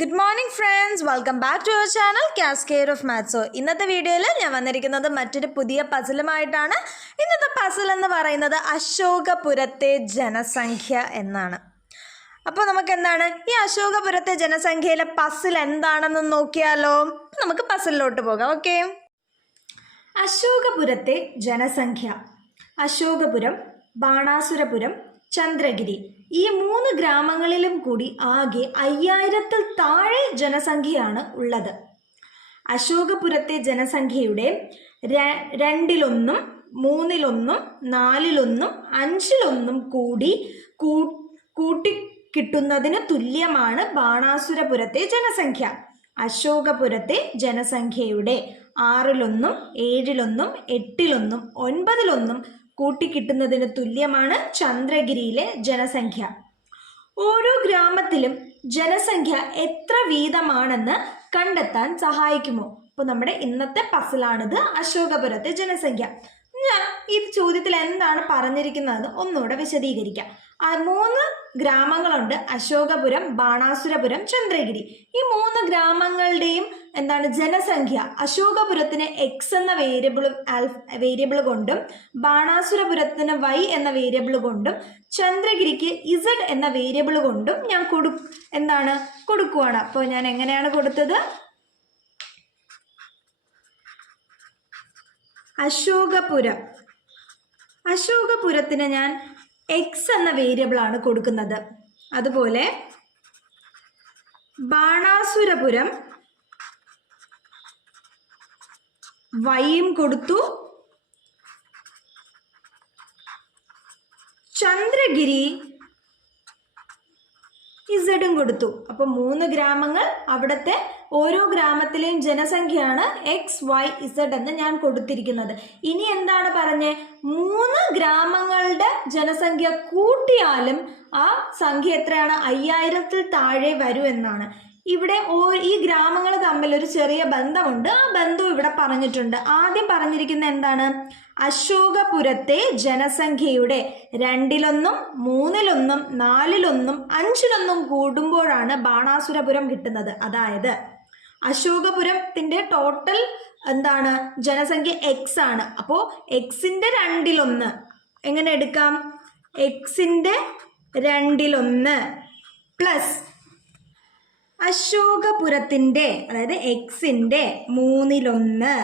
Good morning friends welcome back to your channel കാസ്കെയർ of മാത്സോ ഇന്നത്തെ വീഡിയോയിൽ ഞാൻ വന്നിരിക്കുന്നത് മറ്റൊരു പുതിയ പസിലുമായിട്ടാണ് ഇന്നത്തെ പസിൽ എന്ന് പറയുന്നത് അശോകപുരത്തെ ജനസംഖ്യ എന്നാണ്. അപ്പോൾ നമുക്ക് എന്താണ് ഈ അശോകപുരത്തെ ജനസംഖ്യയിലെ പസിൽ എന്താണെന്ന് നോക്കിയാലോ? നമുക്ക് പസിലിലോട്ട് പോകാം ഓക്കെ അശോകപുരത്തെ ജനസംഖ്യ. അശോകപുരം ബാണാസുരപുരം ചന്ദ്രഗിരി. ഈ മൂന്ന് ഗ്രാമങ്ങളിലും കൂടി ആകെ അയ്യായിരത്തിൽ താഴെ ജനസംഖ്യയാണ് ഉള്ളത്. അശോകപുരത്തെ ജനസംഖ്യയുടെ രണ്ടിലൊന്നും മൂന്നിലൊന്നും നാലിലൊന്നും അഞ്ചിലൊന്നും കൂടി കൂ- കൂട്ടി കിട്ടുന്നതിന് തുല്യമാണ് ബാണാസുരപുരത്തെ ജനസംഖ്യ. അശോകപുരത്തെ ജനസംഖ്യയുടെ ആറിലൊന്നും ഏഴിലൊന്നും എട്ടിലൊന്നും ഒൻപതിലൊന്നും കൂട്ടിക്കിട്ടുന്നതിന് തുല്യമാണ് ചന്ദ്രഗിരിയിലെ ജനസംഖ്യ. ഓരോ ഗ്രാമത്തിലും ജനസംഖ്യ എത്ര വീതമാണെന്ന് കണ്ടെത്താൻ സഹായിക്കുമോ? അപ്പോൾ നമ്മുടെ ഇന്നത്തെ പസിലാണിത് അശോകപുരത്തെ ജനസംഖ്യ. ഞാൻ ഈ ചോദ്യത്തിൽ എന്താണ് പറഞ്ഞിരിക്കുന്നതെന്ന് ഒന്നുകൂടെ വിശദീകരിക്കാം. മൂന്ന് ഗ്രാമങ്ങളുണ്ട്. അശോകപുരം ബാണാസുരപുരം ചന്ദ്രഗിരി. ഈ മൂന്ന് ഗ്രാമങ്ങളുടെയും എന്താണ് ജനസംഖ്യ? അശോകപുരത്തിന് എക്സ് എന്ന വേരിയബിൾ വേരിയബിൾ കൊണ്ടും ബാണാസുരപുരത്തിന് വൈ എന്ന വേരിയബിൾ കൊണ്ടും ചന്ദ്രഗിരിക്ക് ഇസഡ് എന്ന വേരിയബിൾ കൊണ്ടും ഞാൻ കൊടു എന്താണ് കൊടുക്കുവാണ്. അപ്പോൾ ഞാൻ എങ്ങനെയാണ് കൊടുത്തത്? അശോകപുരം. അശോകപുരത്തിന് ഞാൻ എക്സ് എന്ന വേരിയബിൾ ആണ് കൊടുക്കുന്നത്. അതുപോലെ ബാണാസുരപുരം വൈയും കൊടുത്തു. ചന്ദ്രഗിരി ഇസഡും കൊടുത്തു. അപ്പോൾ മൂന്ന് ഗ്രാമങ്ങൾ അവിടുത്തെ ഓരോ ഗ്രാമത്തിലെയും ജനസംഖ്യയാണ് എക്സ് വൈ ഇസഡ് എന്ന് ഞാൻ കൊടുത്തിരിക്കുന്നത്. ഇനി എന്താണ് പറഞ്ഞേ? മൂന്ന് ഗ്രാമങ്ങളുടെ ജനസംഖ്യ കൂട്ടിയാലും ആ സംഖ്യ എത്രയാണ്? അയ്യായിരത്തിൽ താഴെ വരൂ എന്നാണ്. ഇവിടെ ഈ ഗ്രാമങ്ങൾ തമ്മിൽ ഒരു ചെറിയ ബന്ധമുണ്ട്. ആ ബന്ധം ഇവിടെ പറഞ്ഞിട്ടുണ്ട്. ആദ്യം പറഞ്ഞിരിക്കുന്ന എന്താണ്? അശോകപുരത്തെ ജനസംഖ്യയുടെ രണ്ടിലൊന്നും മൂന്നിലൊന്നും നാലിലൊന്നും അഞ്ചിലൊന്നും കൂടുമ്പോഴാണ് ബാണാസുരപുരം കിട്ടുന്നത്. അതായത് അശോകപുരത്തിന്റെ ടോട്ടൽ എന്താണ്? ജനസംഖ്യ എക്സ് ആണ്. അപ്പോൾ എക്സിന്റെ രണ്ടിലൊന്ന് എങ്ങനെ എടുക്കാം? എക്സിന്റെ രണ്ടിലൊന്ന് പ്ലസ് അശോകപുരത്തിന്റെ അതായത് എക്സിന്റെ മൂന്നിലൊന്ന്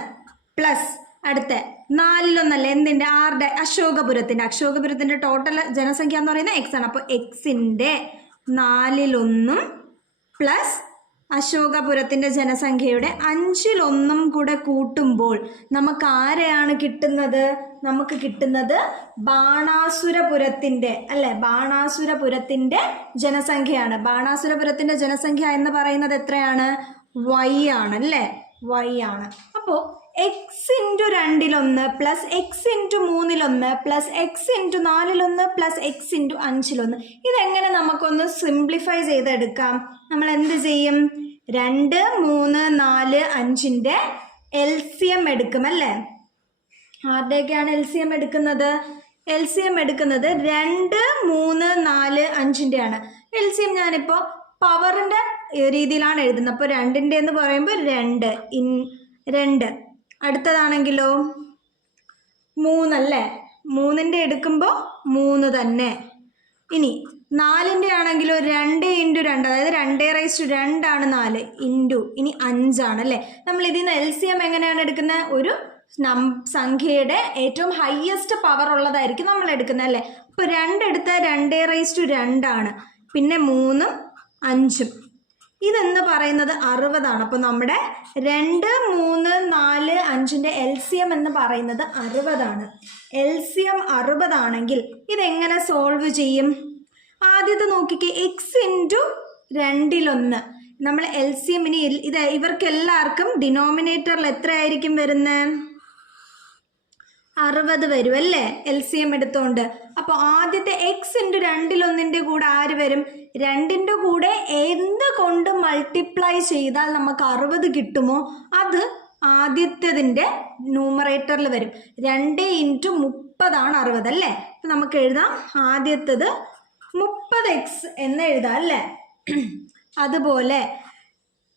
പ്ലസ് അടുത്ത നാലിലൊന്നല്ല? എന്തിന്റെ? ആറുടെ അശോകപുരത്തിന്റെ. അശോകപുരത്തിന്റെ ടോട്ടൽ ജനസംഖ്യ എന്ന് പറയുന്നത് എക്സ് ആണ്. അപ്പോൾ എക്സിന്റെ നാലിലൊന്നും പ്ലസ് അശോകപുരത്തിന്റെ ജനസംഖ്യയുടെ അഞ്ചിലൊന്നും കൂടെ കൂട്ടുമ്പോൾ നമുക്ക് ആരെയാണ് കിട്ടുന്നത്? നമുക്ക് കിട്ടുന്നത് ബാണാസുരപുരത്തിന്റെ അല്ലെ? ബാണാസുരപുരത്തിന്റെ ജനസംഖ്യയാണ്. ബാണാസുരപുരത്തിന്റെ ജനസംഖ്യ എന്ന് പറയുന്നത് എത്രയാണ്? വൈ ആണ് അല്ലേ? വൈ ആണ്. അപ്പോൾ എക്സ് ഇന്റു രണ്ടിലൊന്ന് പ്ലസ് എക്സ് ഇന്റു മൂന്നിലൊന്ന് പ്ലസ് എക്സ് ഇന്റു നാലിലൊന്ന് പ്ലസ് എക്സ് ഇന്റു അഞ്ചിലൊന്ന്. ഇതെങ്ങനെ നമുക്കൊന്ന് സിംപ്ലിഫൈ ചെയ്തെടുക്കാം? നമ്മൾ എന്ത് ചെയ്യും? രണ്ട് മൂന്ന് നാല് അഞ്ചിന്റെ എൽ സി എം എടുക്കും അല്ലേ? ആരുടെയൊക്കെയാണ് എൽ സി എം എടുക്കുന്നത്? എൽ സി എം എടുക്കുന്നത് രണ്ട് മൂന്ന് നാല് അഞ്ചിന്റെയാണ്. എൽ സി എം ഞാനിപ്പോൾ പവറിന്റെ രീതിയിലാണ് എഴുതുന്നത്. അപ്പോൾ രണ്ടിന്റെ എന്ന് പറയുമ്പോൾ രണ്ട് ഇൻ രണ്ട്. അടുത്തതാണെങ്കിലോ? മൂന്നല്ലേ? മൂന്നിന്റെ എടുക്കുമ്പോൾ മൂന്ന് തന്നെ. ഇനി നാലിന്റെ ആണെങ്കിലോ രണ്ട് ഇന്റു രണ്ട് അതായത് രണ്ടേ റൈസ് ടു രണ്ടാണ് നാല് ഇന്റു ഇനി അഞ്ചാണ് അല്ലേ? നമ്മൾ ഇതിൽ നിന്ന് എൽ സി എം എങ്ങനെയാണ് എടുക്കുന്നത്? ഒരു നം സംഖ്യയുടെ ഏറ്റവും ഹയസ്റ്റ് പവർ ഉള്ളതായിരിക്കും നമ്മൾ എടുക്കുന്നത് അല്ലേ? അപ്പോൾ രണ്ടെടുത്ത രണ്ടേ റൈസ് ടു രണ്ടാണ് പിന്നെ മൂന്നും അഞ്ചും. ഇതെന്ന് പറയുന്നത് അറുപതാണ്. അപ്പോൾ നമ്മുടെ രണ്ട് മൂന്ന് നാല് അഞ്ചിന്റെ എൽ സി എം എന്ന് പറയുന്നത് അറുപതാണ്. എൽ സി എം അറുപതാണെങ്കിൽ ഇതെങ്ങനെ സോൾവ് ചെയ്യും? ആദ്യത്തെ നോക്കിക്കേ എക്സ് ഇന്റു രണ്ടിലൊന്ന്. നമ്മൾ എൽ സി എമ്മിന് ഇത് ഇവർക്ക് എല്ലാവർക്കും ഡിനോമിനേറ്ററിൽ എത്രയായിരിക്കും വരുന്നത്? അറുപത് വരും അല്ലേ? എൽ സി എം എടുത്തോണ്ട്. അപ്പോൾ ആദ്യത്തെ എക്സ് ഇന്റു രണ്ടിലൊന്നിന്റെ കൂടെ ആര് വരും? രണ്ടിന്റെ കൂടെ എന്ത് കൊണ്ട് മൾട്ടിപ്ലൈ ചെയ്താൽ നമുക്ക് അറുപത് കിട്ടുമോ? അത് ആദ്യത്തേതിന്റെ ന്യൂമറേറ്ററിൽ വരും. രണ്ട് ഇന്റു മുപ്പതാണ് അറുപത് അല്ലേ? അപ്പം നമുക്ക് എഴുതാം. ആദ്യത്തേത് മുപ്പത് എക്സ് എന്ന് എഴുതാം അല്ലേ? അതുപോലെ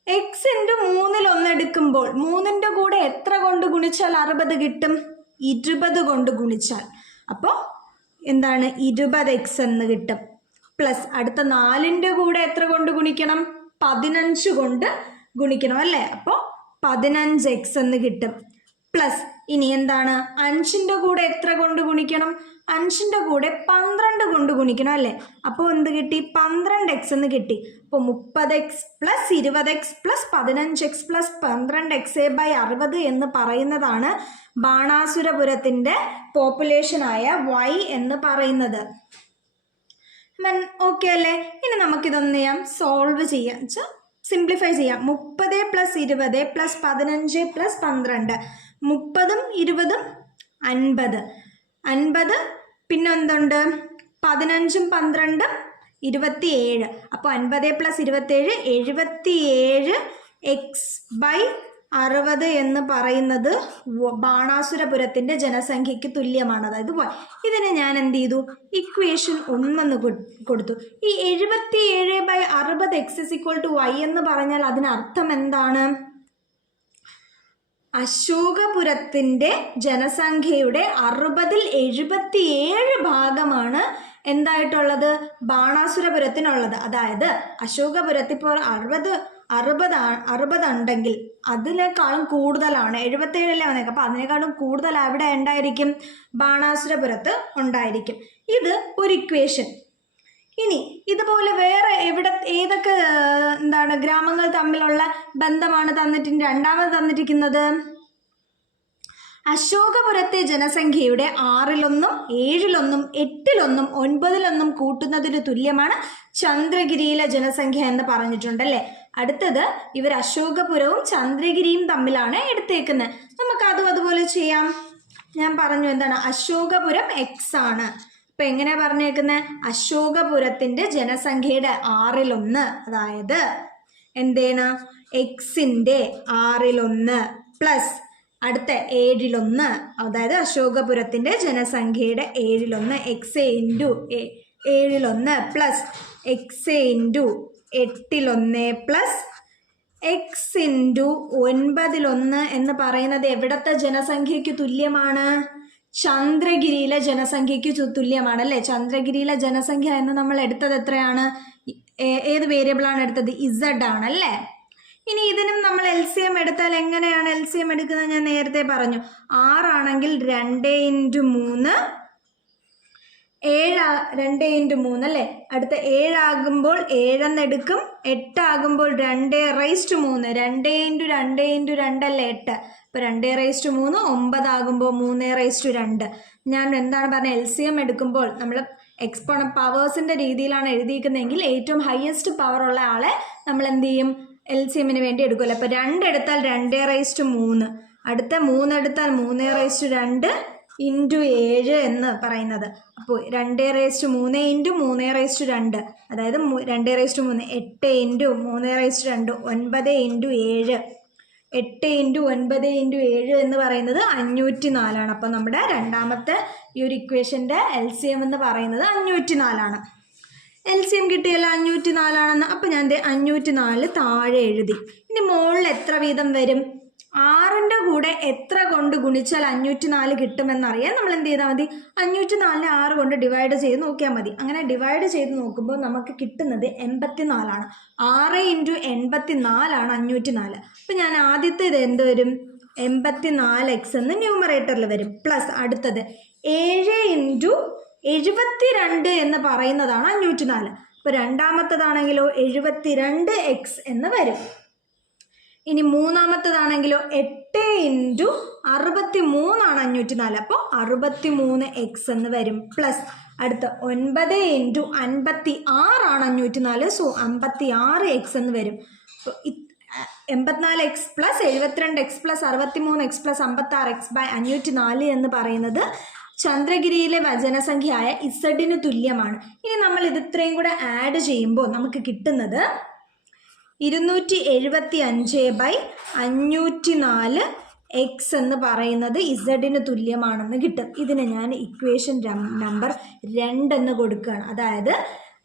എക്സ് ഇന്റു മൂന്നിൽ ഒന്ന് എടുക്കുമ്പോൾ മൂന്നിന്റെ കൂടെ എത്ര കൊണ്ട് ഗുണിച്ചാൽ അറുപത് കിട്ടും? ഇരുപത് കൊണ്ട് ഗുണിച്ചാൽ. അപ്പോൾ എന്താണ്? ഇരുപത് എക്സ് എന്ന് കിട്ടും. പ്ലസ് അടുത്ത നാലിന്റെ കൂടെ എത്ര കൊണ്ട് ഗുണിക്കണം? പതിനഞ്ച് കൊണ്ട് ഗുണിക്കണം അല്ലേ? അപ്പോൾ പതിനഞ്ച് എക്സ് എന്ന് കിട്ടും. പ്ലസ് ഇനി എന്താണ്? അഞ്ചിന്റെ കൂടെ എത്ര കൊണ്ട് ഗുണിക്കണം? അഞ്ചിന്റെ കൂടെ പന്ത്രണ്ട് കൊണ്ട് ഗുണിക്കണം അല്ലേ? അപ്പോൾ എന്ത് കിട്ടി? പന്ത്രണ്ട് എക്സ് എന്ന് കിട്ടി. അപ്പോൾ മുപ്പത് എക്സ് പ്ലസ് ഇരുപത് എക്സ് പ്ലസ് പതിനഞ്ച് എക്സ് പ്ലസ് പന്ത്രണ്ട് എക്സ് എ ബൈ അറുപത് എന്ന് പറയുന്നതാണ് ബാണാസുരപുരത്തിന്റെ പോപ്പുലേഷനായ വൈ എന്ന് പറയുന്നത്. ഓക്കെ അല്ലേ? ഇനി നമുക്കിതൊന്ന് ചെയ്യാം. സോൾവ് ചെയ്യാം. സിംപ്ലിഫൈ ചെയ്യാം. മുപ്പത് പ്ലസ് ഇരുപത് പ്ലസ് പതിനഞ്ച് പ്ലസ് പന്ത്രണ്ട്. മുപ്പതും ഇരുപതും അൻപത്. അൻപത് പിന്നെ എന്തുണ്ട് പതിനഞ്ചും പന്ത്രണ്ടും ഇരുപത്തിയേഴ്. അപ്പോൾ അൻപത് പ്ലസ് ഇരുപത്തേഴ് എഴുപത്തിയേഴ് എക്സ് ബൈ അറുപത് എന്ന് പറയുന്നത് ബാണാസുരപുരത്തിന്റെ ജനസംഖ്യയ്ക്ക് തുല്യമാണ്. അതായത് y. ഇതിനെ ഞാൻ എന്ത് ചെയ്തു? ഇക്വേഷൻ ഒന്നെന്ന് കൊടുത്തു. ഈ എഴുപത്തി ഏഴ് ബൈ അറുപത് X is equal to Y എന്ന് പറഞ്ഞാൽ അതിനർത്ഥം എന്താണ്? അശോകപുരത്തിന്റെ ജനസംഖ്യയുടെ അറുപതിൽ എഴുപത്തിയേഴ് ഭാഗമാണ് എന്തായിട്ടുള്ളത്? ബാണാസുരപുരത്തിനുള്ളത്. അതായത് അശോകപുരത്തിപ്പോൾ അറുപത് അറുപത് അറുപതുണ്ടെങ്കിൽ അതിനേക്കാളും കൂടുതലാണ്. എഴുപത്തേഴിലെ വന്നേക്കാം അപ്പോൾ അതിനേക്കാളും കൂടുതൽ അവിടെ ഉണ്ടായിരിക്കും ബാണാസുരപുരത്ത് ഉണ്ടായിരിക്കും. ഇത് ഒരു ഇക്വേഷൻ ഇനി ഇതുപോലെ വേറെ എവിടെ ഏതൊക്കെ എന്താണ് ഗ്രാമങ്ങൾ തമ്മിലുള്ള ബന്ധമാണ് തന്നിട്ട് രണ്ടാമത് തന്നിരിക്കുന്നത്? അശോകപുരത്തെ ജനസംഖ്യയുടെ ആറിലൊന്നും ഏഴിലൊന്നും എട്ടിലൊന്നും ഒൻപതിലൊന്നും കൂട്ടുന്നതിന് തുല്യമാണ് ചന്ദ്രഗിരിയിലെ ജനസംഖ്യ എന്ന് പറഞ്ഞിട്ടുണ്ടല്ലേ അടുത്തത് ഇവർ അശോകപുരവും ചന്ദ്രഗിരിയും തമ്മിലാണ് എടുത്തേക്കുന്നത്. നമുക്ക് അതും അതുപോലെ ചെയ്യാം. ഞാൻ പറഞ്ഞു എന്താണ്? അശോകപുരം എക്സ് ആണ്. അപ്പൊ എങ്ങനെയാ പറഞ്ഞേക്കുന്നത് അശോകപുരത്തിന്റെ ജനസംഖ്യയുടെ ആറിലൊന്ന്. അതായത് എന്തേണ്? എക്സിന്റെ ആറിലൊന്ന് പ്ലസ് അടുത്ത ഏഴിലൊന്ന്. അതായത് അശോകപുരത്തിന്റെ ജനസംഖ്യയുടെ ഏഴിലൊന്ന്. എക്സ് എ ഇന്റു ഏഴിലൊന്ന് പ്ലസ് എക്സ് ഇന്റു എട്ടിലൊന്ന് പ്ലസ് എക്സ് ഇന്റു ഒൻപതിലൊന്ന് എന്ന് പറയുന്നത് എവിടത്തെ ജനസംഖ്യയ്ക്ക് തുല്യമാണ്? ചന്ദ്രഗിരിയിലെ ജനസംഖ്യയ്ക്ക് തുല്യമാണ് അല്ലേ ചന്ദ്രഗിരിയിലെ ജനസംഖ്യ എന്ന് നമ്മൾ എടുത്തത് എത്രയാണ്? ഏത് വേരിയബിളാണ് എടുത്തത്? ഇസഡ് ആണ് അല്ലേ ഇനി ഇതിനും നമ്മൾ എൽ സി എം എടുത്താൽ എങ്ങനെയാണ് എൽ സി എം എടുക്കുന്നത്? ഞാൻ നേരത്തെ പറഞ്ഞു. ആറാണെങ്കിൽ രണ്ട് ഇന്റു മൂന്ന് ഏഴ് രണ്ട് ഇന്റു മൂന്ന് അല്ലേ? അടുത്ത ഏഴാകുമ്പോൾ ഏഴെന്ന് എടുക്കും. എട്ടാകുമ്പോൾ രണ്ട് റൈസ് ടു മൂന്ന്. രണ്ട് ഇന്റു രണ്ട് ഇന്റു രണ്ടല്ലേ എട്ട്. അപ്പോൾ രണ്ട് റൈസ് ടു മൂന്ന് ഒമ്പതാകുമ്പോൾ മൂന്ന് റൈസ് ടു രണ്ട്. ഞാൻ എന്താണ് പറഞ്ഞത്? എൽ സി എം എടുക്കുമ്പോൾ നമ്മൾ എക്സ്പോണ പവേഴ്സിന്റെ രീതിയിലാണ് എഴുതിയിരിക്കുന്നതെങ്കിൽ ഏറ്റവും ഹയസ്റ്റ് പവർ ഉള്ള ആളെ നമ്മൾ എന്ത് ചെയ്യും? എൽ സി എമ്മിന് വേണ്ടി എടുക്കുമല്ലോ. അപ്പോൾ രണ്ട് എടുത്താൽ രണ്ട് റൈസ് ടു മൂന്ന്. അടുത്ത മൂന്നെടുത്താൽ മൂന്ന് റൈസ് ടു രണ്ട് ഇന്റു ഏഴ് എന്ന് പറയുന്നത്. അപ്പോൾ രണ്ട് റേസ്റ്റ് മൂന്ന് ഇന്റു മൂന്ന് റേസ്റ്റ് രണ്ട്. അതായത് മു- രണ്ട് റേസ്റ്റ് മൂന്ന് എട്ട് ഇന്റു മൂന്ന് റേസ്റ്റ് രണ്ട് ഒൻപത് ഇന്റു ഏഴ്. എട്ട് ഇന്റു ഒൻപത് ഇന്റു ഏഴ് എന്ന് പറയുന്നത് അഞ്ഞൂറ്റി നാലാണ് അപ്പം നമ്മുടെ രണ്ടാമത്തെ ഈ ഒരു ഇക്വേഷന്റെ എൽ സി എം എന്ന് പറയുന്നത് അഞ്ഞൂറ്റി നാലാണ് എൽ സി എം കിട്ടിയല്ല അഞ്ഞൂറ്റി നാലാണെന്ന് അപ്പം ഞാൻ അഞ്ഞൂറ്റി നാല് താഴെ എഴുതി. ഇനി മുകളിൽ എത്ര വീതം വരും? ആറിന്റെ കൂടെ എത്ര കൊണ്ട് ഗുണിച്ചാൽ അഞ്ഞൂറ്റി നാല് കിട്ടുമെന്നറിയാൻ നമ്മൾ എന്ത് ചെയ്താൽ മതി? അഞ്ഞൂറ്റി നാലിനെ ആറ് കൊണ്ട് ഡിവൈഡ് ചെയ്ത് നോക്കിയാൽ മതി. അങ്ങനെ ഡിവൈഡ് ചെയ്ത് നോക്കുമ്പോൾ നമുക്ക് കിട്ടുന്നത് എൺപത്തി നാലാണ് ആറ് ഇന്റു എൺപത്തി നാലാണ് അഞ്ഞൂറ്റി നാല് അപ്പം ഞാൻ ആദ്യത്തെ ഇത് എന്ത് വരും? എൺപത്തി നാല് എക്സ് എന്ന് ന്യൂമറേറ്ററിൽ വരും. പ്ലസ് അടുത്തത് ഏഴ് ഇന്റു എഴുപത്തി രണ്ട് എന്ന് പറയുന്നതാണ് അഞ്ഞൂറ്റി നാല് അപ്പോൾ രണ്ടാമത്തതാണെങ്കിലോ എഴുപത്തി രണ്ട് എക്സ് എന്ന് വരും. ഇനി മൂന്നാമത്തതാണെങ്കിലോ എട്ട് ഇന്റു അറുപത്തി മൂന്നാണ് അഞ്ഞൂറ്റി നാല് അപ്പോൾ അറുപത്തി മൂന്ന് എക്സ് എന്ന് വരും. പ്ലസ് അടുത്ത ഒൻപത് ഇന്റു അൻപത്തി ആറാണ് അഞ്ഞൂറ്റി നാല് സോ അമ്പത്തി ആറ് എക്സ് എന്ന് വരും അപ്പോൾ എൺപത്തിനാല് എക്സ് പ്ലസ് എഴുപത്തിരണ്ട് എക്സ് പ്ലസ് അറുപത്തി മൂന്ന് എക്സ് പ്ലസ് അമ്പത്തി ആറ് എക്സ് ബൈ അഞ്ഞൂറ്റി നാല് എന്ന് പറയുന്നത് ചന്ദ്രഗിരിയിലെ വചനസംഖ്യയായ ഇസഡിന് തുല്യമാണ്. ഇനി നമ്മൾ ഇത് ഇത്രയും കൂടെ ആഡ് ചെയ്യുമ്പോൾ നമുക്ക് കിട്ടുന്നത് ഇരുന്നൂറ്റി എഴുപത്തി അഞ്ച് ബൈ അഞ്ഞൂറ്റി നാല് എക്സ് എന്ന് പറയുന്നത് ഇസഡിന് തുല്യമാണെന്ന് കിട്ടും. ഇതിന് ഞാൻ ഇക്വേഷൻ നമ്പർ രണ്ടെന്ന് കൊടുക്കുകയാണ്. അതായത്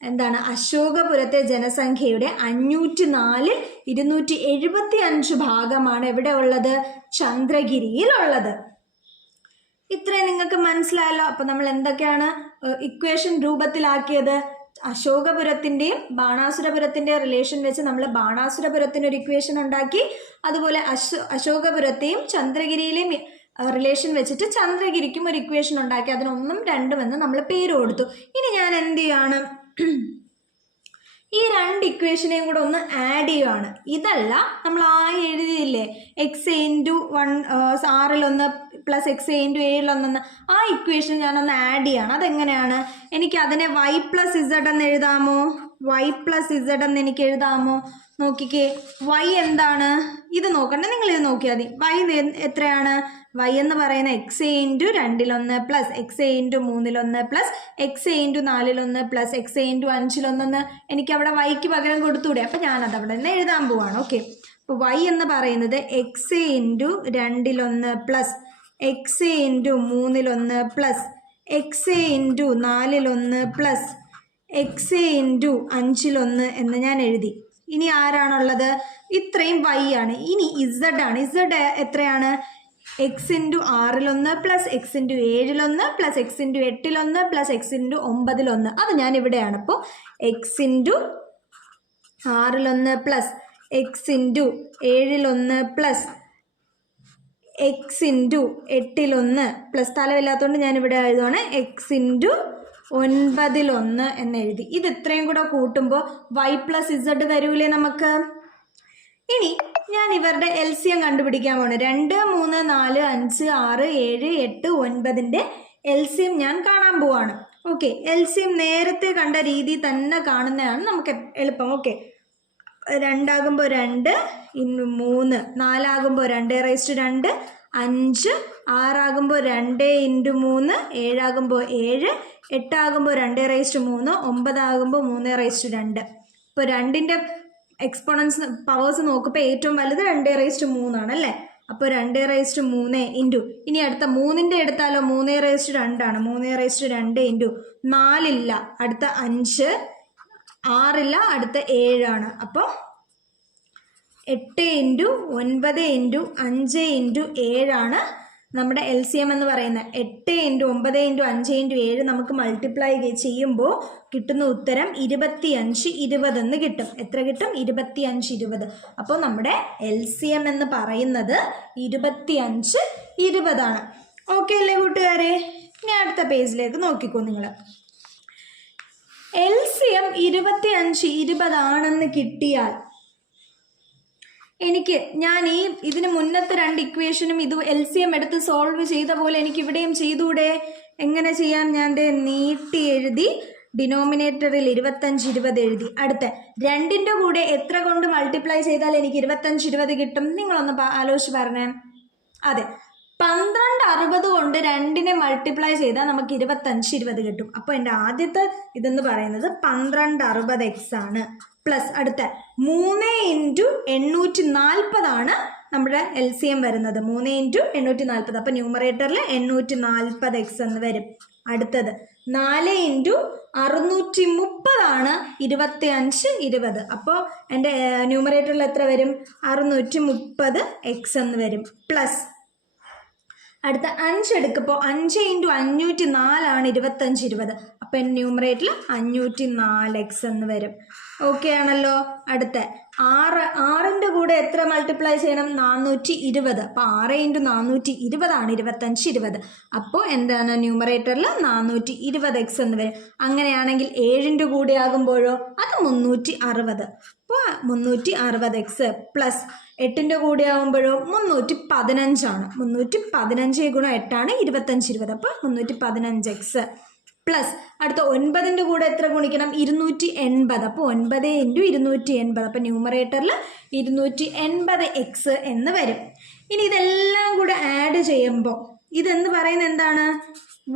എന്താണ്? അശോകപുരത്തെ ജനസംഖ്യയുടെ അഞ്ഞൂറ്റി നാലിൽ ഇരുന്നൂറ്റി എഴുപത്തി അഞ്ച് ഭാഗമാണ് എവിടെ ഉള്ളത്? ചന്ദ്രഗിരിയിൽ ഉള്ളത്. ഇത്രയും നിങ്ങൾക്ക് മനസ്സിലായല്ലോ. അപ്പൊ നമ്മൾ എന്തൊക്കെയാണ് ഇക്വേഷൻ രൂപത്തിലാക്കിയത്? അശോകപുരത്തിന്റെയും ബാണാസുരപുരത്തിന്റെയും റിലേഷൻ വെച്ച് നമ്മൾ ബാണാസുരപുരത്തിന് ഒരു ഇക്വേഷൻ ഉണ്ടാക്കി. അതുപോലെ അശോ അശോകപുരത്തെയും ചന്ദ്രഗിരിയിലെയും റിലേഷൻ വെച്ചിട്ട് ചന്ദ്രഗിരിക്കും ഒരു ഇക്വേഷൻ ഉണ്ടാക്കി. അതിനൊന്നും രണ്ടുമെന്ന് നമ്മൾ പേര് കൊടുത്തു. ഇനി ഞാൻ എന്ത് ചെയ്യാണ്? ഈ രണ്ട് ഇക്വേഷനെയും കൂടെ ഒന്ന് ആഡ് ചെയ്യുവാണ്. ഇതല്ല നമ്മൾ ആ എഴുതിയില്ലേ? എക്സ് ഇന്റു വൺ ആറിലൊന്ന് പ്ലസ് എക്സ് ഇന്റു ഏഴിലൊന്നെന്ന് ആ ഇക്വേഷൻ ഞാനൊന്ന് ആഡ് ചെയ്യാണ്. അതെങ്ങനെയാണ്? എനിക്ക് അതിനെ വൈ പ്ലസ് ഇസഡ് എന്ന് എഴുതാമോ? വൈ പ്ലസ് ഇസഡ് എന്ന് എനിക്ക് എഴുതാമോ? നോക്കിക്കേ. വൈ എന്താണ്? ഇത് നോക്കണ്ട. നിങ്ങൾ ഇത് നോക്കിയാൽ മതി. വൈ എത്രയാണ്? വൈ എന്ന് പറയുന്ന എക്സ് ഇന്റു രണ്ടിലൊന്ന് പ്ലസ് എക്സ് ഇന്റു മൂന്നിലൊന്ന് പ്ലസ് എക്സ് ഇന്റു നാലിലൊന്ന് പ്ലസ് എക്സ് ഇന്റു അഞ്ചിലൊന്നെന്ന്. എനിക്ക് അവിടെ വൈക്ക് പകരം കൊടുത്തൂടെ? അപ്പം ഞാനത് അവിടെ നിന്ന് എഴുതാൻ പോവാണ്. ഓക്കെ അപ്പോൾ വൈ എന്ന് പറയുന്നത് എക്സ് ഇന്റു രണ്ടിലൊന്ന് പ്ലസ് എക്സ് ഇന്റു മൂന്നിലൊന്ന് പ്ലസ് എക്സ് ഇന്റു നാലിലൊന്ന് പ്ലസ് എക്സ് ഇന്റു അഞ്ചിലൊന്ന് എന്ന് ഞാൻ എഴുതി. ഇനി ആരാണുള്ളത്? ഇത്രയും വൈ ആണ്. ഇനി ഇസഡ് ആണ്. ഇസഡ് എത്രയാണ്? എക്സ് ഇന്റു ആറിലൊന്ന് പ്ലസ് എക്സ് ഇന്റു ഏഴിലൊന്ന് പ്ലസ് എക്സ് ഇന്റു എട്ടിലൊന്ന് പ്ലസ് എക്സ് ഇന്റു ഒമ്പതിലൊന്ന് അത് ഞാൻ ഇവിടെയാണ്. അപ്പോൾ എക്സ് ഇന്റു ആറിലൊന്ന് പ്ലസ് എക്സ് ഇന്റു ഏഴിലൊന്ന് പ്ലസ് എക്സ് ഇന്റു എട്ടിലൊന്ന് പ്ലസ് സ്ഥലമില്ലാത്തതുകൊണ്ട് ഞാൻ ഇവിടെ എഴുതുവാണ് എക്സ് ഇന്റു ഒൻപതിലൊന്ന് എന്ന് എഴുതി. ഇത് ഇത്രയും കൂടെ കൂട്ടുമ്പോൾ വൈ പ്ലസ് ഇസഡ് വരൂലേ നമുക്ക്? ഇനി ഞാൻ ഇവരുടെ എൽ സി എം കണ്ടുപിടിക്കാൻ പോണ്. രണ്ട് മൂന്ന് നാല് അഞ്ച് ആറ് ഏഴ് എട്ട് ഒൻപതിന്റെ എൽ സി എം ഞാൻ കാണാൻ പോവാണ്. ഓക്കെ എൽ സി എം നേരത്തെ കണ്ട രീതി തന്നെ കാണുന്നതാണ് നമുക്ക് എളുപ്പം. ഓക്കെ രണ്ടാകുമ്പോൾ രണ്ട് മൂന്ന് നാലാകുമ്പോൾ രണ്ട് റൈസ്റ്റ് രണ്ട് അഞ്ച് ആറാകുമ്പോൾ രണ്ട് ഇന്റു മൂന്ന് ഏഴാകുമ്പോൾ ഏഴ് എട്ടാകുമ്പോൾ രണ്ട് റൈസ്റ്റ് മൂന്ന് ഒമ്പതാകുമ്പോൾ മൂന്ന് റൈസ്റ്റ് രണ്ട്. ഇപ്പോൾ രണ്ടിന്റെ എക്സ്പോണൻസ് പവേഴ്സ് നോക്കുമ്പോൾ ഏറ്റവും വലുത് രണ്ട് റേസ്റ്റ് മൂന്നാണ് അല്ലേ അപ്പോൾ രണ്ട് റേസ്റ്റ് മൂന്ന് ഇന്റു ഇനി അടുത്ത മൂന്നിന്റെ എടുത്താലോ? മൂന്ന് റേസ്റ്റ് രണ്ടാണ്. മൂന്ന് റേസ്റ്റ് രണ്ട് ഇന്റു നാലില്ല അടുത്ത അഞ്ച്. ആറില്ല അടുത്ത ഏഴാണ്. അപ്പോൾ എട്ട് ഇന്റു ഒൻപത് ഇന്റു അഞ്ച് ഇന്റു ഏഴാണ്. നമ്മുടെ എൽ സി എം എന്ന് പറയുന്ന എട്ട് ഇന്റു ഒമ്പത് ഇന്റു അഞ്ച് ഇന്റു ഏഴ് നമുക്ക് മൾട്ടിപ്ലൈ ചെയ്യുമ്പോൾ കിട്ടുന്ന ഉത്തരം ഇരുപത്തി അഞ്ച് ഇരുപത് എന്ന് കിട്ടും. എത്ര കിട്ടും? ഇരുപത്തി അഞ്ച് ഇരുപത്. അപ്പോൾ നമ്മുടെ എൽ സി എം എന്ന് പറയുന്നത് ഇരുപത്തി അഞ്ച് ഇരുപതാണ് ഓക്കെ അല്ലേ കൂട്ടുകാരെ? ഇനി അടുത്ത പേജിലേക്ക് നോക്കിക്കോ നിങ്ങൾ എൽ സി എം ഇരുപത്തി അഞ്ച് ഇരുപതാണെന്ന് കിട്ടിയാൽ എനിക്ക് ഞാൻ ഈ ഇതിന് മുന്നത്തെ രണ്ട് ഇക്വേഷനും ഇത് എൽ സി എം എടുത്ത് സോൾവ് ചെയ്ത പോലെ എനിക്ക് ഇവിടെയും ചെയ്തൂടെ? എങ്ങനെ ചെയ്യാൻ ഞാൻ നീട്ടി എഴുതി ഡിനോമിനേറ്ററിൽ ഇരുപത്തഞ്ച് ഇരുപത് എഴുതി. അടുത്ത രണ്ടിന്റെ കൂടെ എത്ര കൊണ്ട് മൾട്ടിപ്ലൈ ചെയ്താൽ എനിക്ക് ഇരുപത്തഞ്ച് ഇരുപത് കിട്ടും? നിങ്ങളൊന്ന് ആലോചിച്ച് പറഞ്ഞേ. അതെ പന്ത്രണ്ട് അറുപത് കൊണ്ട് രണ്ടിനെ മൾട്ടിപ്ലൈ ചെയ്താൽ നമുക്ക് ഇരുപത്തഞ്ച് ഇരുപത് കിട്ടും. അപ്പോൾ എന്റെ ആദ്യത്തെ ഇതെന്ന് പറയുന്നത് പന്ത്രണ്ട് അറുപത് എക്സ് ആണ്. പ്ലസ് അടുത്ത മൂന്ന് ഇന്റു എണ്ണൂറ്റി നാൽപ്പതാണ് നമ്മുടെ എൽ സി എം വരുന്നത്. മൂന്ന് ഇന്റു എണ്ണൂറ്റി നാൽപ്പത് അപ്പോൾ ന്യൂമറേറ്ററിൽ എണ്ണൂറ്റി നാൽപ്പത് എക്സ് എന്ന് വരും. അടുത്തത് നാല് ഇന്റു അറുന്നൂറ്റി മുപ്പതാണ് ഇരുപത്തി അഞ്ച് ഇരുപത്. അപ്പോൾ എന്റെ ന്യൂമറേറ്ററിൽ എത്ര വരും? അറുന്നൂറ്റി മുപ്പത് എക്സ് എന്ന് വരും. പ്ലസ് അടുത്ത അഞ്ച് എടുക്കുമ്പോൾ അഞ്ച് ഇന്റു അഞ്ഞൂറ്റി നാലാണ് ഇരുപത്തഞ്ച് ഇരുപത്. അപ്പം എന്റെ ന്യൂമറേറ്ററിൽ അഞ്ഞൂറ്റി നാല് എക്സ് എന്ന് വരും. ഓക്കെ ആണല്ലോ. അടുത്ത. ആറ് ആറിന്റെ കൂടെ എത്ര മൾട്ടിപ്ലൈ ചെയ്യണം? നാനൂറ്റി ഇരുപത് അപ്പോൾ ആറ് ഇന്റു നാനൂറ്റി ഇരുപതാണ് ഇരുപത്തഞ്ച് ഇരുപത് അപ്പോൾ എന്താണ് ന്യൂമറേറ്ററിൽ നാനൂറ്റി ഇരുപത് എക്സ് എന്ന് വരും. അങ്ങനെയാണെങ്കിൽ ഏഴിന്റെ കൂടെ ആകുമ്പോഴോ? അത് മുന്നൂറ്റി അറുപത് അപ്പോൾ മുന്നൂറ്റി അറുപത് എക്സ് പ്ലസ് എട്ടിന്റെ കൂടെ ആകുമ്പോഴോ? മുന്നൂറ്റി പതിനഞ്ചാണ് മുന്നൂറ്റി പതിനഞ്ച് ഗുണം എട്ടാണ് ഇരുപത്തഞ്ച് ഇരുപത് അപ്പോൾ മുന്നൂറ്റി പതിനഞ്ച് എക്സ് പ്ലസ് അടുത്ത ഒൻപതിന്റെ കൂടെ എത്ര ഗുണിക്കണം? ഇരുന്നൂറ്റി എൺപത്. അപ്പോൾ ഒൻപത് ഇന്റു ഇരുന്നൂറ്റി എൺപത്. അപ്പോൾ ന്യൂമറേറ്ററിൽ ഇരുന്നൂറ്റി എൺപത് എക്സ് എന്ന് വരും. ഇനി ഇതെല്ലാം കൂടെ ആഡ് ചെയ്യുമ്പോൾ ഇതെന്ന് പറയുന്നത് എന്താണ്?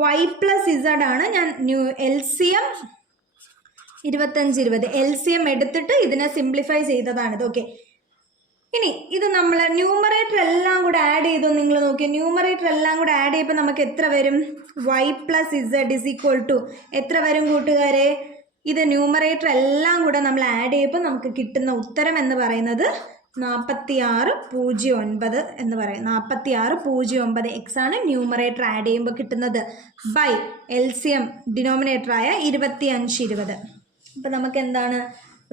വൈ പ്ലസ് ഇസഡ് ആണ് ഞാൻ ന്യൂ എൽ സി എം ഇരുപത്തഞ്ച് ഇരുപത്. എൽ സി എം എടുത്തിട്ട് ഇതിനെ സിംപ്ലിഫൈ ചെയ്തതാണിത് ഓക്കെ ഇനി ഇത് നമ്മൾ ന്യൂമറേറ്റർ എല്ലാം കൂടെ ആഡ് ചെയ്തു നിങ്ങൾ നോക്കി ന്യൂമറേറ്റർ എല്ലാം കൂടെ ആഡ് ചെയ്യുമ്പോൾ നമുക്ക് എത്ര വരും? Y plus Z is equal to എത്ര വരും കൂട്ടുകാരെ? ഇത് ന്യൂമറേറ്റർ എല്ലാം കൂടെ നമ്മൾ ആഡ് ചെയ്യുമ്പോൾ നമുക്ക് കിട്ടുന്ന ഉത്തരം എന്ന് പറയുന്നത് നാൽപ്പത്തി ആറ് പൂജ്യം ഒൻപത് എന്ന് പറയും. നാൽപ്പത്തി ആറ് പൂജ്യം ഒമ്പത് എക്സ് ആണ് ന്യൂമറേറ്റർ ആഡ് ചെയ്യുമ്പോൾ കിട്ടുന്നത് ബൈ എൽ സി എം ഡിനോമിനേറ്ററായ ഇരുപത്തി അഞ്ച് ഇരുപത്. അപ്പം നമുക്ക് എന്താണ്?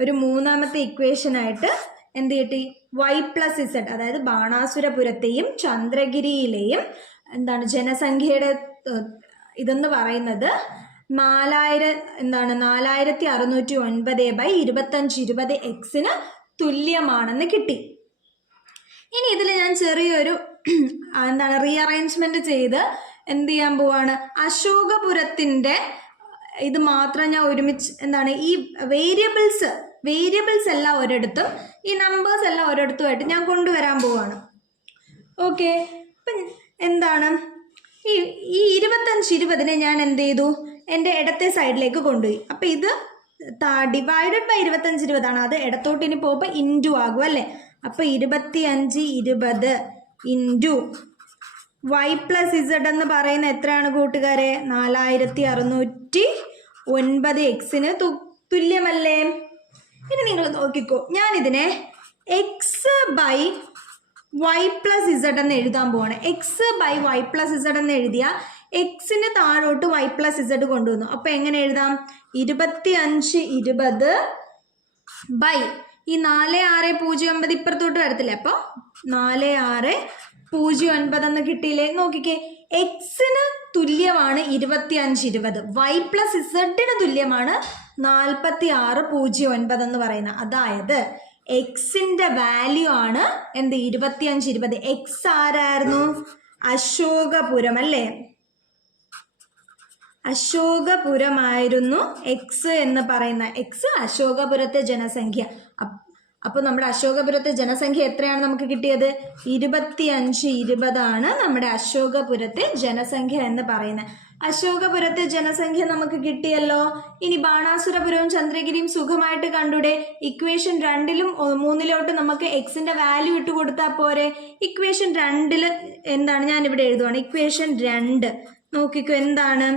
ഒരു മൂന്നാമത്തെ ഇക്വേഷനായിട്ട് എന്ത് കിട്ടി? വൈ പ്ലസ് ഇസഡ് അതായത് ബാണാസുരപുരത്തെയും ചന്ദ്രഗിരിയിലെയും എന്താണ് ജനസംഖ്യയുടെ ഇതെന്ന് പറയുന്നത് നാലായിരം എന്താണ് നാലായിരത്തി അറുന്നൂറ്റി ഒൻപത് ബൈ ഇരുപത്തഞ്ച് ഇരുപത് എക്സിന് തുല്യമാണെന്ന് കിട്ടി. ഇനി ഇതിൽ ഞാൻ ചെറിയൊരു എന്താണ് റീഅറേഞ്ച്മെന്റ് ചെയ്ത് എന്ത് ചെയ്യാൻ പോവാണ്? അശോകപുരത്തിന്റെ ഇത് മാത്രം ഞാൻ ഒരുമിച്ച് എന്താണ് ഈ വേരിയബിൾസ് വേരിയബിൾസ് എല്ലാം ഒരിടത്തും ഈ നമ്പേഴ്സ് എല്ലാം ഒരിടത്തുമായിട്ട് ഞാൻ കൊണ്ടുവരാൻ പോവാണ്. ഓക്കെ അപ്പം എന്താണ്? ഈ ഈ ഇരുപത്തഞ്ച് ഇരുപതിനെ ഞാൻ എന്ത് ചെയ്തു? എന്റെ ഇടത്തെ സൈഡിലേക്ക് കൊണ്ടുപോയി. അപ്പം ഇത് ഡിവൈഡഡ് ബൈ ഇരുപത്തഞ്ച് ഇരുപതാണ്. അത് ഇടത്തോട്ട് ഇനി പോകുമ്പോൾ ഇന്റു ആകും അല്ലേ? അപ്പം ഇരുപത്തി അഞ്ച് ഇരുപത് ഇന്റു വൈ പ്ലസ് ഇസഡ് എന്ന് പറയുന്ന എത്രയാണ് കൂട്ടുകാരെ? നാലായിരത്തി അറുന്നൂറ്റി ഒൻപത് എക്സിന് തുല്യമല്ലേ? ഇനി നിങ്ങൾ നോക്കിക്കോ. ഞാനിതിനെ X by Y plus Z എന്ന് എഴുതാൻ പോവാണ്. X by Y plus Z എന്ന് എഴുതിയ എക്സിന് താഴോട്ട് വൈ പ്ലസ് ഇസഡ് കൊണ്ടുവന്നു. അപ്പോൾ എങ്ങനെ എഴുതാം? ഇരുപത്തി അഞ്ച് ഇരുപത് ബൈ ഈ നാല് ആറ് പൂജ്യം ഒമ്പത് ഇപ്പുറത്തോട്ട് വരത്തില്ലേ? അപ്പോൾ നാല് ആറ് പൂജ്യം ഒൻപത് എന്ന് കിട്ടിയില്ലേ? നോക്കിക്കേ. എക്സിന് തുല്യമാണ് ഇരുപത്തി അഞ്ച് ഇരുപത് വൈ പ്ലസ് ഇസഡിന് തുല്യമാണ് നാൽപ്പത്തി ആറ് പൂജ്യം ഒൻപത് എന്ന് പറയുന്നത് അതായത് എക്സിന്റെ വാല്യൂ ആണ് എന്ത്? ഇരുപത്തി അഞ്ച് ഇരുപത്. എക്സ് ആരായിരുന്നു? അശോകപുരം അല്ലേ? അശോകപുരമായിരുന്നു എക്സ് എന്ന് പറയുന്ന. എക്സ് അശോകപുരത്തെ ജനസംഖ്യ. അപ്പോൾ നമ്മുടെ അശോകപുരത്തെ ജനസംഖ്യ എത്രയാണ് നമുക്ക് കിട്ടിയത്? ഇരുപത്തി അഞ്ച് ഇരുപതാണ് നമ്മുടെ അശോകപുരത്തെ ജനസംഖ്യ എന്ന് പറയുന്നത്. അശോകപുരത്തെ ജനസംഖ്യ നമുക്ക് കിട്ടിയല്ലോ? ഇനി ബാണാസുരപുരവും ചന്ദ്രഗിരിയും സുഖമായിട്ട് കണ്ടൂടെ? ഇക്വേഷൻ രണ്ടിലും മൂന്നിലോട്ട് നമുക്ക് എക്സിന്റെ വാല്യൂ ഇട്ട് കൊടുത്താൽ പോരെ? ഇക്വേഷൻ രണ്ടിൽ എന്താണ്? ഞാൻ ഇവിടെ എഴുതുവാണ്. ഇക്വേഷൻ രണ്ട്. നോക്കിക്കോ എന്താണ്?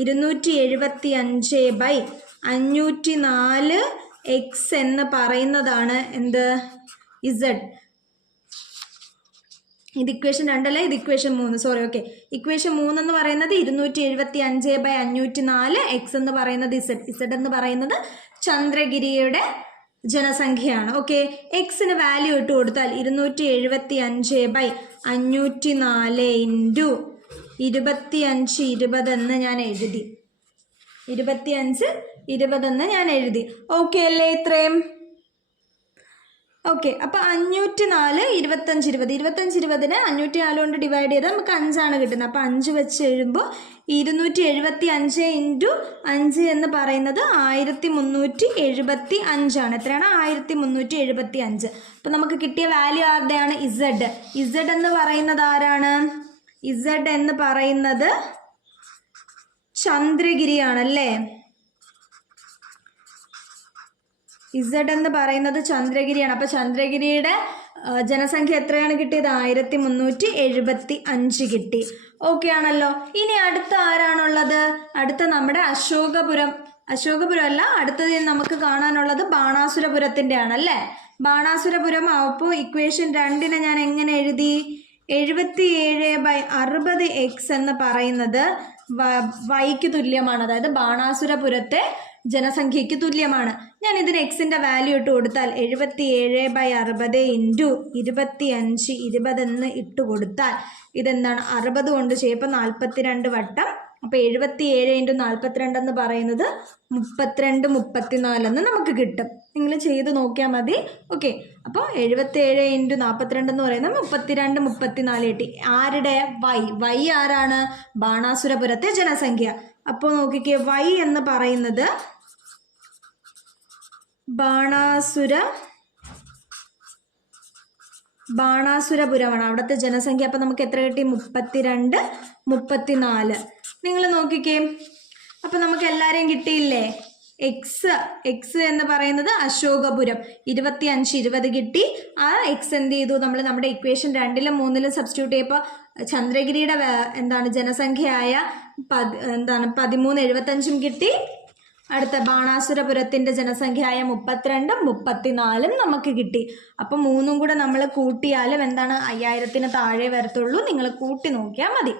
ഇരുന്നൂറ്റി എഴുപത്തി അഞ്ച് ബൈ അഞ്ഞൂറ്റി നാല് എക്സ് എന്ന് പറയുന്നതാണ് എന്ത്? ഇസഡ് ഇത് ഇക്വേഷൻ രണ്ടല്ല ഇത് ഇക്വേഷൻ മൂന്ന്. സോറി ഓക്കെ ഇക്വേഷൻ മൂന്ന് എന്ന് പറയുന്നത് ഇരുന്നൂറ്റി എഴുപത്തി അഞ്ച് ബൈ അഞ്ഞൂറ്റി നാല് എക്സ് എന്ന് പറയുന്നത് ഇസഡ് ഇസഡ് എന്ന് പറയുന്നത് ചന്ദ്രഗിരിയുടെ ജനസംഖ്യയാണ്. ഓക്കെ എക്സിന് വാല്യൂ ഇട്ട് കൊടുത്താൽ ഇരുന്നൂറ്റി എഴുപത്തി അഞ്ച് ബൈ അഞ്ഞൂറ്റി നാല് ഇന്റു ഇരുപത്തി അഞ്ച് ഇരുപതെന്ന് ഞാൻ എഴുതി. ഇരുപത്തി അഞ്ച് ഇരുപതെന്ന് ഞാൻ എഴുതി. ഓക്കെ അല്ലേ ഇത്രയും? ഓക്കെ അപ്പൊ അഞ്ഞൂറ്റി നാല് ഇരുപത്തഞ്ച് ഇരുപത്. ഇരുപത്തഞ്ച് ഇരുപതിന് അഞ്ഞൂറ്റി നാല് കൊണ്ട് ഡിവൈഡ് ചെയ്താൽ നമുക്ക് അഞ്ചാണ് കിട്ടുന്നത്. അപ്പൊ അഞ്ച് വെച്ച് എഴുതുമ്പോൾ ഇരുന്നൂറ്റി എഴുപത്തി അഞ്ച് ഇന്റു അഞ്ച് എന്ന് പറയുന്നത് ആയിരത്തി മുന്നൂറ്റി എഴുപത്തി അഞ്ചാണ് എത്രയാണ്? ആയിരത്തി മുന്നൂറ്റി എഴുപത്തി അഞ്ച് അപ്പൊ നമുക്ക് കിട്ടിയ വാല്യൂ ആരുടെയാണ്? ഇസഡ് ഇസഡ് എന്ന് പറയുന്നത് ആരാണ്? ഇസഡ് എന്ന് പറയുന്നത് ചന്ദ്രഗിരിയാണല്ലേ? ഇസഡ് എന്ന് പറയുന്നത് ചന്ദ്രഗിരിയാണ്. അപ്പൊ ചന്ദ്രഗിരിയുടെ ജനസംഖ്യ എത്രയാണ് കിട്ടിയത്? ആയിരത്തി മുന്നൂറ്റി എഴുപത്തി അഞ്ച് കിട്ടി. ഓക്കെ ആണല്ലോ. ഇനി അടുത്ത ആരാണുള്ളത്? അടുത്ത നമ്മുടെ അശോകപുരം. അശോകപുരം അല്ല അടുത്തത് നമുക്ക് കാണാനുള്ളത് ബാണാസുരപുരത്തിന്റെ ആണല്ലേ ബാണാസുരപുരം അപ്പോൾ ഇക്വേഷൻ രണ്ടിനെ ഞാൻ എങ്ങനെ എഴുതി? എഴുപത്തി ഏഴ് ബൈ അറുപത് എക്സ് എന്ന് പറയുന്നത് വൈക്ക് തുല്യമാണ്. അതായത് ബാണാസുരപുരത്തെ ജനസംഖ്യയ്ക്ക് തുല്യമാണ്. ഞാൻ ഇതിന് എക്സിന്റെ വാല്യൂ ഇട്ട് കൊടുത്താൽ എഴുപത്തി ഏഴ് ബൈ അറുപത് ഇന്റു ഇരുപത്തി അഞ്ച് ഇരുപതെന്ന് ഇട്ട് കൊടുത്താൽ ഇതെന്താണ്? അറുപത് കൊണ്ട് ചെയ്യുമ്പോൾ നാൽപ്പത്തിരണ്ട് വട്ടം അപ്പോൾ എഴുപത്തി ഏഴ് ഇന്റു നാൽപ്പത്തിരണ്ട് എന്ന് പറയുന്നത് മുപ്പത്തിരണ്ട് മുപ്പത്തിനാലെന്ന് നമുക്ക് കിട്ടും. നിങ്ങൾ ചെയ്ത് നോക്കിയാൽ മതി. ഓക്കെ അപ്പോൾ എഴുപത്തി ഏഴ് ഇന്റു നാൽപ്പത്തിരണ്ട് എന്ന് പറയുന്നത് മുപ്പത്തിരണ്ട് മുപ്പത്തിനാല് കിട്ടി. ആരുടെ? വൈ. വൈ ആരാണ്? ബാണാസുരപുരത്തെ ജനസംഖ്യ. അപ്പോൾ നോക്കിക്കേ വൈ എന്ന് പറയുന്നത് ബാണാസുര ബാണാസുരപുരമാണ്. അവിടുത്തെ ജനസംഖ്യ അപ്പം നമുക്ക് എത്ര കിട്ടി? മുപ്പത്തിരണ്ട് മുപ്പത്തിനാല്. നിങ്ങൾ നോക്കിക്കേ. അപ്പം നമുക്ക് എല്ലാവരെയും കിട്ടിയില്ലേ? എക്സ് എക്സ് എന്ന് പറയുന്നത് അശോകപുരം. ഇരുപത്തി അഞ്ച് ഇരുപത് കിട്ടി. ആ എക്സ് എന്ത് ചെയ്തു? നമ്മൾ നമ്മുടെ ഇക്വേഷൻ രണ്ടിലും മൂന്നിലും സബ്സ്റ്റിറ്റ്യൂട്ട് ചെയ്യപ്പോൾ ചന്ദ്രഗിരിയുടെ എന്താണ് ജനസംഖ്യയായ പതി എന്താണ് പതിമൂന്ന് എഴുപത്തഞ്ചും കിട്ടി. അടുത്ത ബാണാസുരപുരത്തിന്റെ ജനസംഖ്യയായ മുപ്പത്തിരണ്ടും മുപ്പത്തിനാലും നമുക്ക് കിട്ടി. അപ്പം മൂന്നും കൂടെ നമ്മൾ കൂട്ടിയാലും എന്താണ് അയ്യായിരത്തിന് താഴെ വരത്തുള്ളൂ. നിങ്ങൾ കൂട്ടി നോക്കിയാൽ മതി.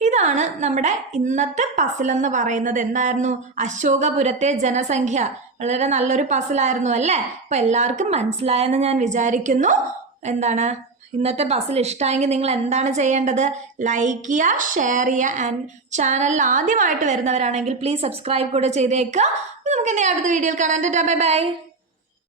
ഇതാണ് നമ്മുടെ ഇന്നത്തെ പസിൽ എന്ന് പറയുന്നത്. എന്തായിരുന്നു? അശോകപുരത്തെ ജനസംഖ്യ. വളരെ നല്ലൊരു പസിലായിരുന്നു അല്ലേ? അപ്പം എല്ലാവർക്കും മനസ്സിലായെന്ന് ഞാൻ വിചാരിക്കുന്നു. എന്താണ്? ഇന്നത്തെ പസിൽ ഇഷ്ടമായെങ്കിൽ നിങ്ങൾ എന്താണ് ചെയ്യേണ്ടത്? ലൈക്ക് ചെയ്യുക ഷെയർ ചെയ്യുക ആൻഡ് ചാനലിൽ ആദ്യമായിട്ട് വരുന്നവരാണെങ്കിൽ പ്ലീസ് സബ്സ്ക്രൈബ് കൂടെ ചെയ്തേക്കുക നമുക്ക് ഇനി അടുത്ത വീഡിയോയിൽ കാണാൻ ബൈ ബൈ.